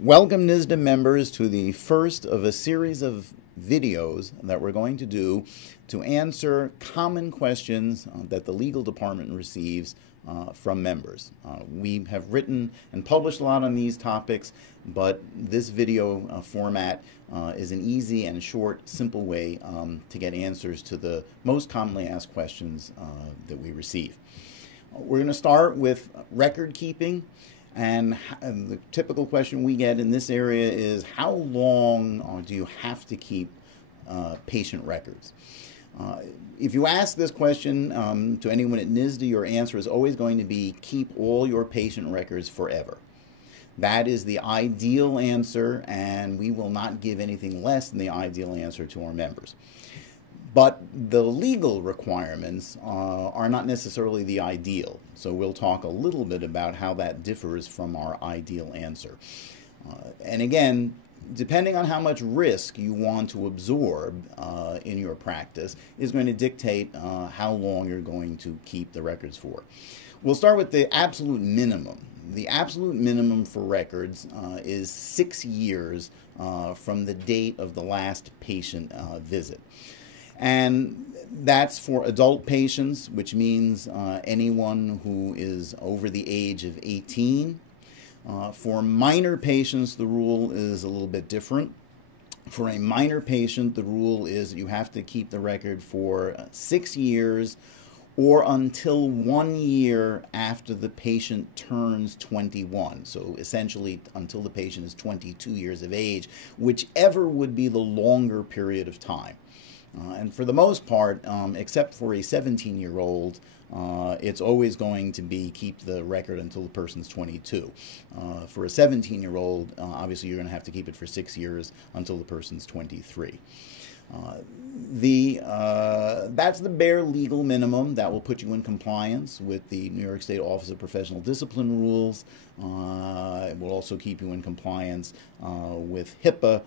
Welcome, NYSDA members, to the first of a series of videos that we're going to do to answer common questions that the legal department receives from members. We have written and published a lot on these topics, but this video format is an easy and short, simple way to get answers to the most commonly asked questions that we receive. We're going to start with record keeping. And the typical question we get in this area is, how long do you have to keep patient records? If you ask this question to anyone at NYSDA, your answer is always going to be, keep all your patient records forever. That is the ideal answer, and we will not give anything less than the ideal answer to our members. But the legal requirements are not necessarily the ideal. So we'll talk a little bit about how that differs from our ideal answer. And again, depending on how much risk you want to absorb in your practice is going to dictate how long you're going to keep the records for. We'll start with the absolute minimum. The absolute minimum for records is 6 years from the date of the last patient visit. And that's for adult patients, which means anyone who is over the age of 18. For minor patients, the rule is a little bit different. For a minor patient, the rule is you have to keep the record for 6 years or until 1 year after the patient turns 21. So essentially until the patient is 22 years of age, whichever would be the longer period of time. And for the most part, except for a 17-year-old, it's always going to be keep the record until the person's 22. For a 17-year-old, obviously you're going to have to keep it for 6 years until the person's 23. That's the bare legal minimum that will put you in compliance with the New York State Office of Professional Discipline rules. It will also keep you in compliance with HIPAA,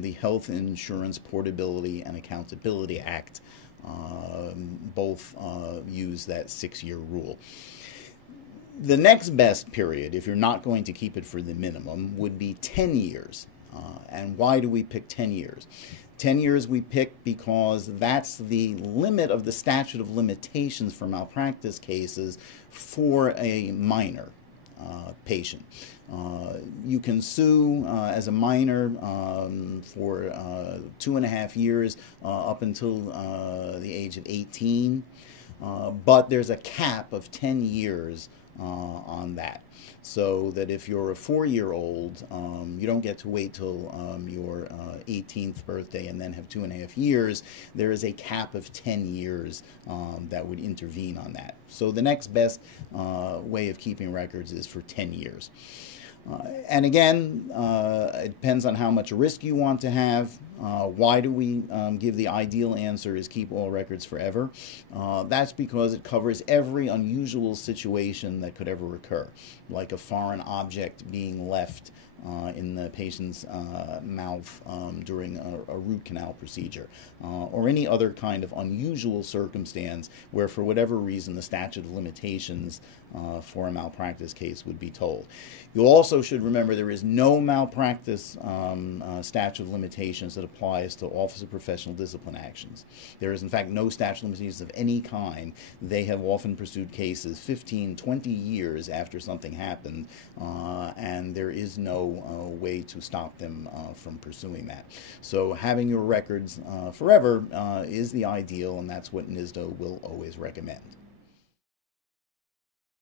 the Health Insurance Portability and Accountability Act. Both use that 6-year rule. The next best period, if you're not going to keep it for the minimum, would be 10 years. And why do we pick 10 years? 10 years we pick because that's the limit of the statute of limitations for malpractice cases for a minor patient. You can sue as a minor for 2.5 years up until the age of 18, but there's a cap of 10 years on that. So that if you're a 4-year-old, you don't get to wait till your 18th birthday and then have 2.5 years. There is a cap of 10 years that would intervene on that. So the next best way of keeping records is for 10 years. And again, it depends on how much risk you want to have. Why do we give the ideal answer is keep all records forever? That's because it covers every unusual situation that could ever occur, like a foreign object being left in the patient's mouth during a root canal procedure, or any other kind of unusual circumstance where, for whatever reason, the statute of limitations for a malpractice case would be told. You also should remember there is no malpractice statute of limitations that applies to Office of Professional Discipline actions. There is, in fact, no statute of limitations of any kind. They have often pursued cases 15, 20 years after something happened, and there is no way to stop them from pursuing that. So having your records forever is the ideal, and that's what NYSDA will always recommend.